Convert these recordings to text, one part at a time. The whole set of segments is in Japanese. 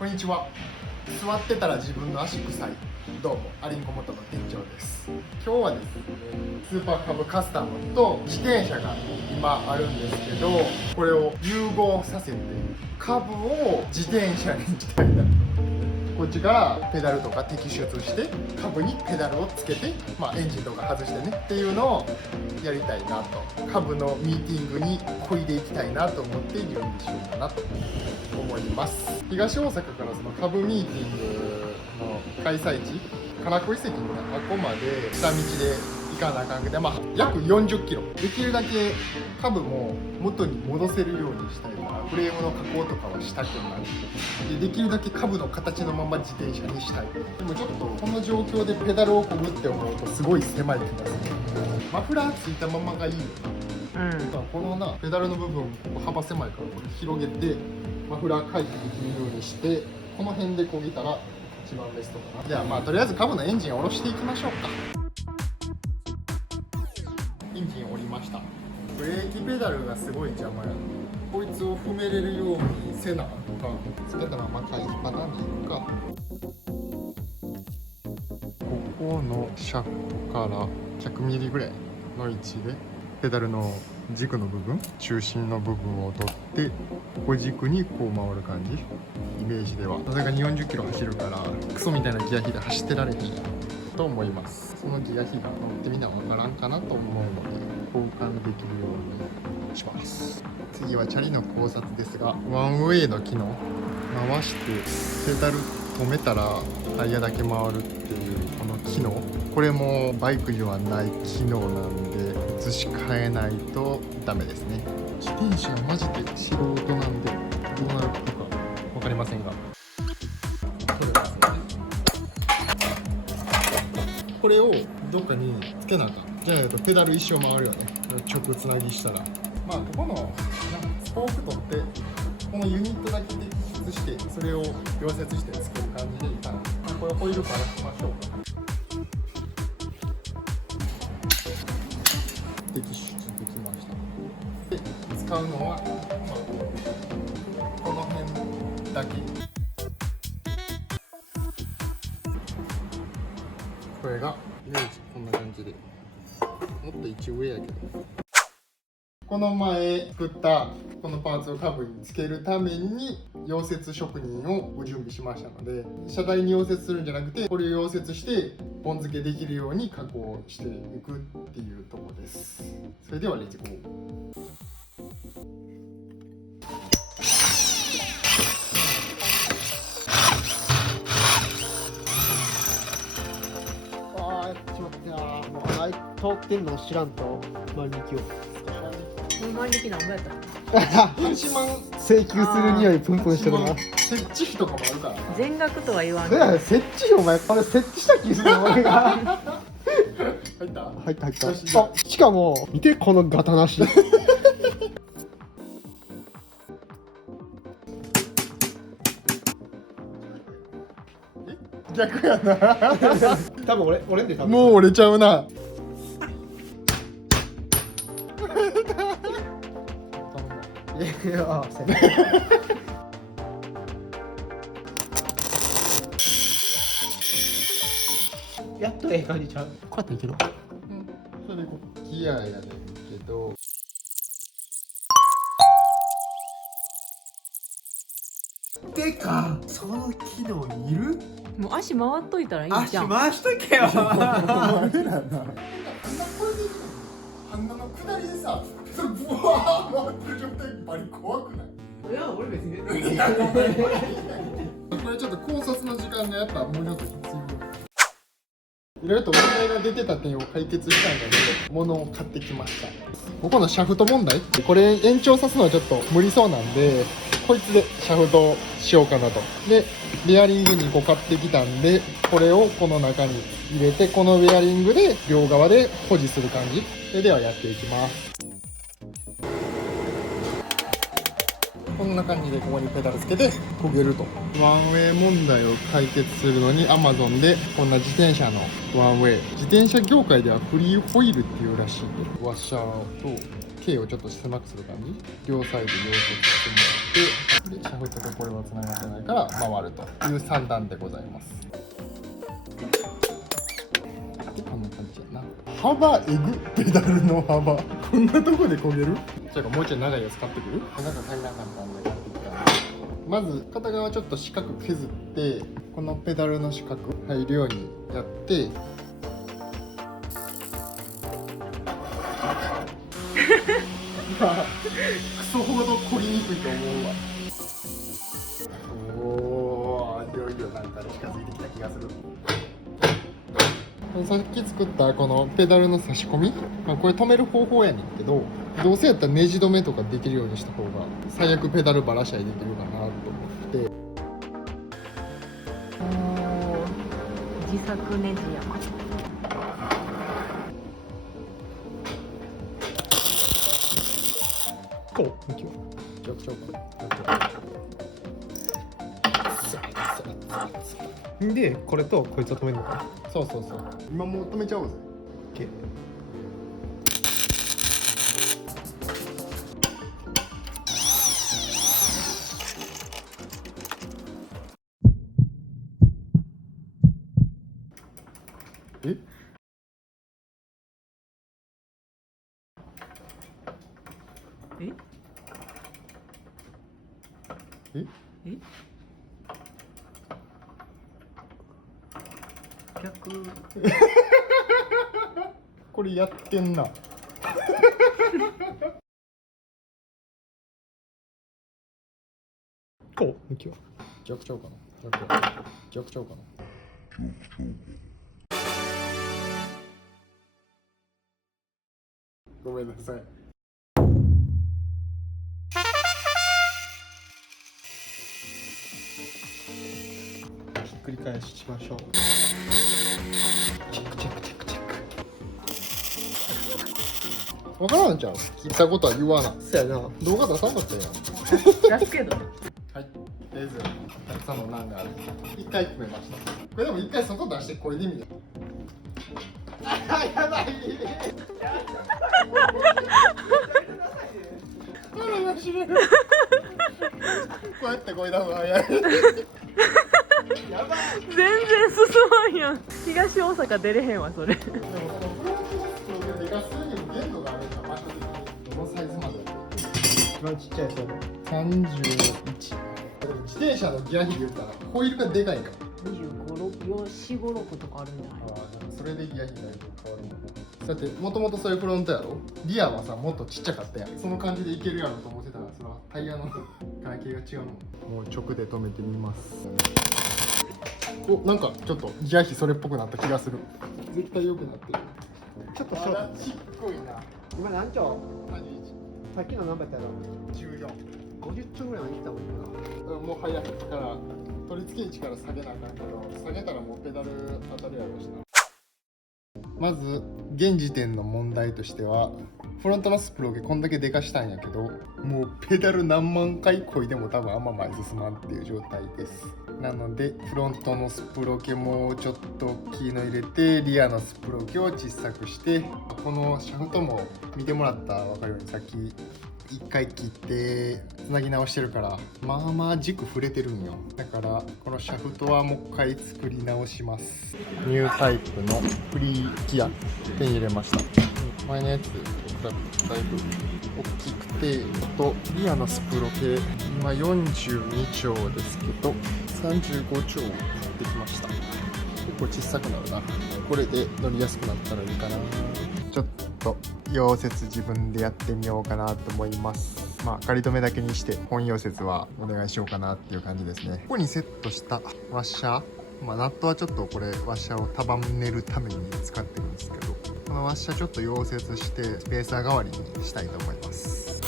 こんにちは。座ってたら自分の足臭い。どうも、アリンコモトの店長です。今日はですね、スーパーカブカスタムと自転車が今あるんですけど、これを融合させて、カブを自転車にしたいなと。こっちからペダルとか摘出してカブにペダルをつけて、エンジンとか外してねっていうのをやりたいなと。カブのミーティングにこいでいきたいなと思って準備しようかなと思います。東大阪からそのカブミーティングの開催地唐子遺跡のあこまで下道で行かなあかんけど、約40キロ。できるだけカブも元に戻せるようにしたいから、フレームの加工とかはしたくないできるだけカブの形のまま自転車にしたい。でもちょっとこの状況でペダルをこぐって思うとすごい狭い気がする。マフラーついたままがいいよな。このペダルの部分、ここ幅狭いからこれ広げてマフラー回帰できるようにして、この辺でこぎたら一番ベストかな。じゃあとりあえずカブのエンジンを下ろしていきましょうか。エンジン降りました。ブレーキペダルがすごい邪魔やな。こいつを踏めれるようにせなとか、つけたまま回避パターンでいくか。ここのシャフトから100ミリぐらいの位置でペダルの軸の部分、中心の部分を取って小軸にこう回る感じ。イメージではさすがに40キロ走るからクソみたいなギア比で走ってられへんと思います。そのギア比が乗ってみんなわからんかなと思うので交換できるようにします。次はチャリの考察ですが、ワンウェイの機能回してペダル止めたらタイヤだけ回るっていうこの機能、これもバイクにはない機能なんで移し替えないとダメですね。自転車はマジで素人なんでどうなることか分かりませんが、これをどっかにつけなあかん。じゃないとペダル一生回るよね。直つなぎしたらここのスポーク取ってこのユニットだけで摘出して、それを溶接してつける感じでいいかな。これホイールからしましょう。摘出できました。で使うのは、この辺だけ。これがイメージこんな感じで、もっと一上やけど、この前作ったこのパーツをカブにつけるために溶接職人をご準備しましたので、車体に溶接するんじゃなくてこれを溶接してボン付けできるように加工していくっていうところです。それではレッツゴー。通ってんの知らんと万力を万力何倍やった8万請求するにはプンプンしてるな。設置費とかもあるからな。全額とは言わんけど、設置費お前これ設置した気するの俺が入った入ったよしじゃあしかも見てこのガタなし逆やな多分俺で多分もう折れちゃうな。いややっとええ感じちゃう。こうやっていける。それギアやねんけど、てかその機能いる？もう足回っといたらいいじゃん。回しとけよあんなこれであんなの下りでさ、それブワー回ってる状態バリ怖くない？いや俺別にこれちょっと考察の時間がやっぱもうちょっと必要。いろいろと問題が出てた点を解決したんだけど、物を買ってきました。ここのシャフト問題、これ延長さすのはちょっと無理そうなんで、こいつでシャフトをしようかなと。でベアリング2個買ってきたんで、これをこの中に入れて、このベアリングで両側で保持する感じ。それではやっていきます。こんな感じでここにペダルつけて漕げると。ワンウェイ問題を解決するのに Amazon でこんな自転車のワンウェイ、自転車業界ではフリーホイールっていうらしい。ワッシャーと径をちょっと狭くする感じ、両サイド溶接してもらってでシャフトとこれはつながってないから回るという3段でございます。でこんな感じやな。幅えぐ、ペダルの幅こんなとこで焦げる。じゃあもうちょい長いやつ買ってくる。なんか足りなかったんで買ってきた。まず片側ちょっと四角削ってこのペダルの四角入るようにやってクソほど凝りにくいと思うわ。おー、いよいよなんか近づいてきた気がする。さっき作ったこのペダルの差し込み、まあ、これ止める方法やねんけど、どうせやったらネジ止めとかできるようにした方が最悪ペダルバラシャイできるかなと思って。自作ネジ山。こう、ちょくちょく。でこれとこいつを止めるのか。そうそうそう。今もう止めちゃおうぜ。OK。え？え？え？え？逆。これやってんな。こう向きは逆ちゃうかな。逆ちゃうかな。ごめんなさい。ひっくり返しましょう。チェックチェックチェックチェック。わからんちゃう。切ったことは言わな。そやな。動画出さんかったやん。出すけど。はい、レーズンたくさんのナンがある。一回決めました。これでも一回外出してこれでみよう。あ、やばい。こうやってこいだ方が早い。やばい。全然進まんやん。東大阪出れへんわそれ。でもこのフロントのでかすぎる限度があるから、場所的にどのサイズまで。一番ちっちゃいやつやな。31。自転車のギア比で言ったらホイールがでかいかも。25、6、4、5、6とかあるんじゃない？それでギア比だいぶ変わるもんな。だってもともとそういうフロントやろ。リアはさもっとちっちゃかったやん。その感じでいけるやろと思ってたら、そのタイヤの関係が違うの。もう直で止めてみます。お、なんかちょっとギア比それっぽくなった気がする。絶対良くなってる。ちょっとまだちっこいな。今何丁？ 31、さっきの何倍やったら14。 50丁ぐらいまで来たもんな。もう早いから取り付け位置から下げなあかんけど、下げたらもうペダル当たるやろうしな。まず現時点の問題としては、フロントのスプロケこんだけでかしたんやけど、もうペダル何万回こいでも多分あんま前進まんっていう状態です。なのでフロントのスプロケもちょっと大きいの入れて、リアのスプロケを小さくして、このシャフトも見てもらったら分かるように、さっき1回切ってつなぎ直してるから、まあまあ軸触れてるんよ。だからこのシャフトはもう一回作り直します。ニュータイプのフリーギア手に入れました。前のやつと比べてだいぶ大きくて、リアのスプロケ今42丁ですけど35丁買ってきました。結構小さくなるな。これで乗りやすくなったらいいかな。ちょっと溶接自分でやってみようかなと思います。まあ仮止めだけにして本溶接はお願いしようかなっていう感じですね。ここにセットしたワッシャー、まあ、ナットはちょっとこれワッシャーを束ねるために使ってるんですけど、このワッシャーちょっと溶接してスペーサー代わりにしたいと思います。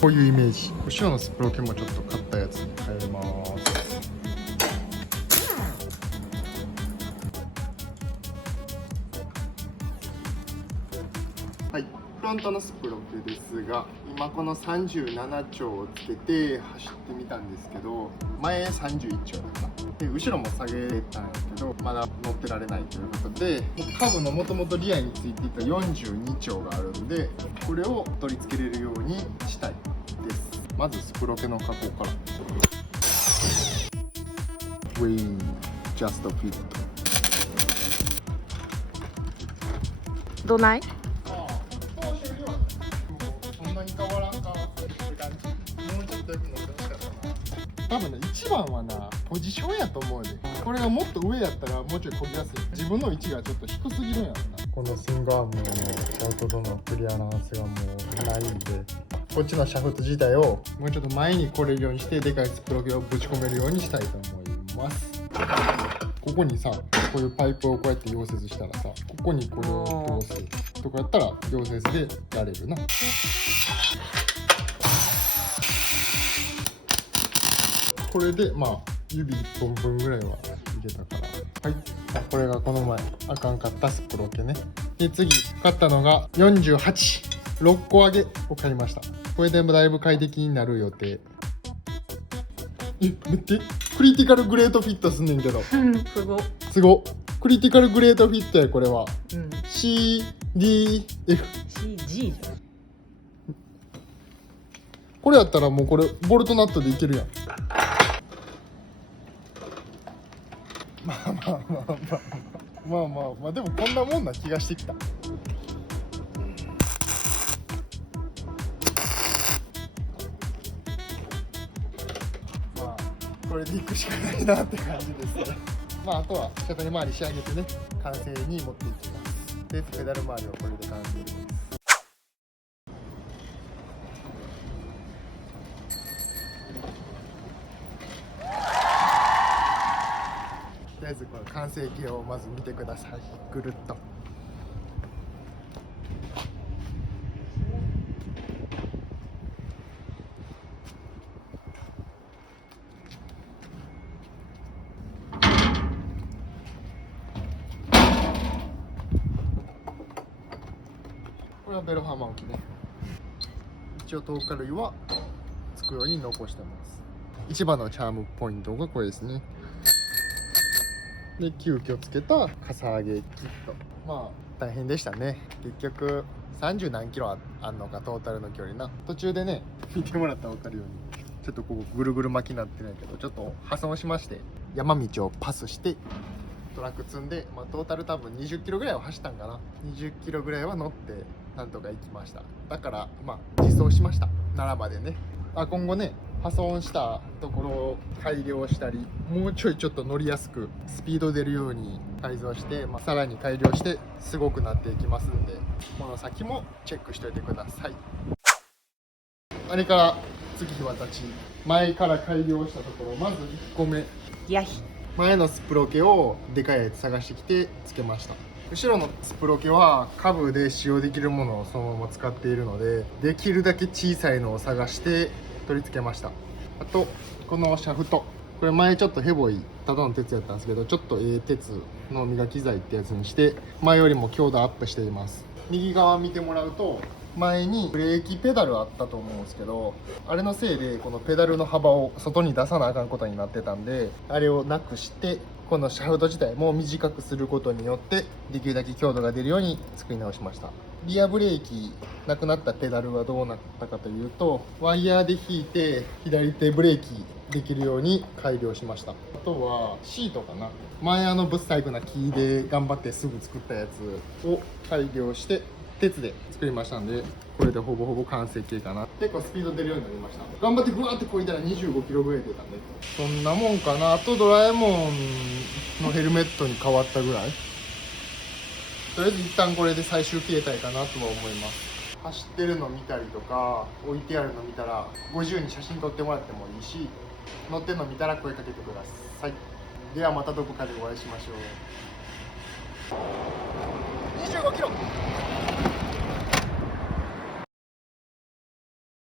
こういうイメージ。後ろのスプロケもちょっと買ったやつに変えます。はい、フロロントのスプロケですが、今この37丁をつけて走ってみたんですけど、前31丁だったで、後ろも下げたんやけどまだ乗ってられないということで、カブのもともとリアについていた42丁があるんで、これを取り付けれるようにしたいです。まずスプロケの加工から。We just fit。どない？そんなに変わらんかって感じ。もうちょっとよく乗ってほしかったな。多分ね、一番はな、ポジションやと思うで。これがもっと上やったらもうちょい漕ぎやすい。自分の位置がちょっと低すぎるんやろな。このスイングアームのシャフトとのクリアランスがもうないんで、こっちのシャフト自体をもうちょっと前に来れるようにして、でかいスプロケをぶち込めるようにしたいと思います。ここにさ、こういうパイプをこうやって溶接したらさ、ここにこれを通すとかやったら溶接でやれるな。これでまあ指1本分ぐらいは入れたから、はい。これがこの前あかんかったスプロケね。で次買ったのが486個上げを買いました。これでもだいぶ快適になる予定。待って、クリティカルグレートフィットすんねんけど。すご。すご。クリティカルグレートフィットや、これは。うん。CDF。CG じゃん。これやったらもうこれボルトナットでいけるやん。まあまあまあまあまあまあまあ、でもこんなもんな気がしてきた。これで行くしかないなって感じですね。まああとは車体周り仕上げてね、完成に持っていきます。でペダル周りはこれで完成です。とりあえずこの完成形をまず見てください。ぐるっと。これはベロハマ置きね。一応トーカルはつくように残してます。一番のチャームポイントがこれですね。で急遽つけたかさ上げキット。まあ大変でしたね。結局30何キロあんのか、トータルの距離な。途中でね、見てもらったら分かるようにちょっとここぐるぐる巻きになってないけど、ちょっと破損しまして、山道をパスしてトラック積んで、まあ、トータル多分20キロぐらいは走ったんかな。20キロぐらいは乗ってなんとか行きました。だからまあ自走しました、奈良までね。今後ね、破損したところを改良したり、もうちょいちょっと乗りやすくスピード出るように改造して、さらに改良してすごくなっていきますんで、この先もチェックしておいてください。あれから次日は立ち、前から改良したところ、まず1個目、やひ。前のスプロケをでかいやつ探してきてつけました。後ろのスプロケはカブで使用できるものをそのまま使っているので、できるだけ小さいのを探して取り付けました。あとこのシャフト、これ前ちょっとヘボいただの鉄やったんですけど、ちょっと鉄の磨き剤ってやつにして前よりも強度アップしています。右側見てもらうと、前にブレーキペダルあったと思うんですけど、あれのせいでこのペダルの幅を外に出さなあかんことになってたんで、あれをなくしてこのシャフト自体も短くすることによってできるだけ強度が出るように作り直しました。リアブレーキなくなったペダルはどうなったかというと、ワイヤーで引いて左手ブレーキできるように改良しました。あとはシートかな、前ぶっ細工な木で頑張ってすぐ作ったやつを改良して鉄で作りましたんで、これでほぼほぼ完成形かな。結構スピード出るようになりました。頑張ってグワーってこいだら25キロぐらい出たんで、そんなもんかな。あとドラえもんのヘルメットに変わったぐらい。とりあえず一旦これで最終形態かなとは思います。走ってるの見たりとか置いてあるの見たら50に写真撮ってもらってもいいし、乗ってるの見たら声かけてください。ではまたどこかでお会いしましょう。25キロ